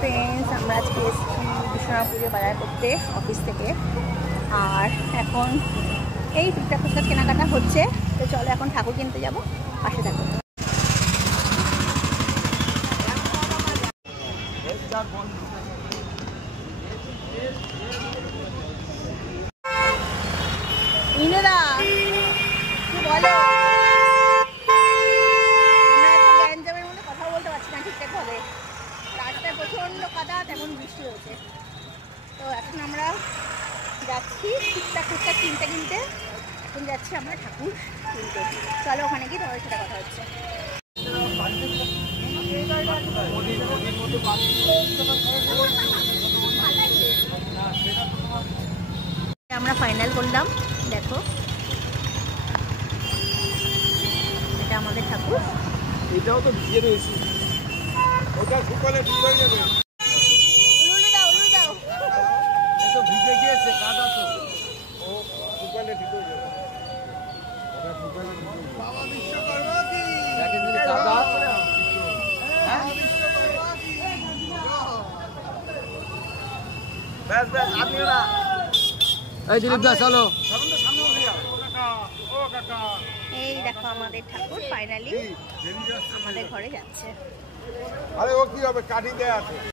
Friends, আমরা আজকে এসেছি বিশ্বনাথ পুজো বাজার করতে অফিস থেকে। আর এখন এই টুকটাক টুকটাক কেনাকাটা হচ্ছে। তো চলো এখন ঠাকুর কিনতে যাবো, পাশে থাকো। ইনেদা কি বলো? আমরা একটু গ্যাঞ্জামের মধ্যে কথা বলতে পারছি না ঠিকঠাক ভাবে। রাস্তায় প্রচন্ড কাদা, তেমন বৃষ্টি হয়েছে। তো এখন আমরা যাচ্ছি টুকটাক টুকটাক কিনতে কিনতে। এখন যাচ্ছি আমরা ঠাকুর কিনতে। চলো ওখানে গিয়ে তোমাদের সাথে কথা হচ্ছে। আমরা ফাইনাল করলাম, দেখো এটা আমাদের ঠাকুর। এটাও তো ভিজে রয়েছে, ওটা শুকালে ঠিক হয়ে যাবে। উলু দাও, উলু দাও। এতো ভিজে গিয়েছে, কাদা তো, ও শুকালে ঠিক হয়ে যাবে। ওটা শুকালে ঠিক হয়ে যাবে। বাবা বিশ্বকর্মা কি দেখেন যদি কাদা, হ্যাঁ ব্যাস ব্যাস আপনিও না। এই দিলীপ দা চলো সামনে সামনে উঠিয়া। ও কাকা, ও কাকা, এই দেখো আমাদের ঠাকুর ফাইনালি আমাদের ঘরে যাচ্ছে। আরে ও কি হবে, কাঠি দেয়া আছে।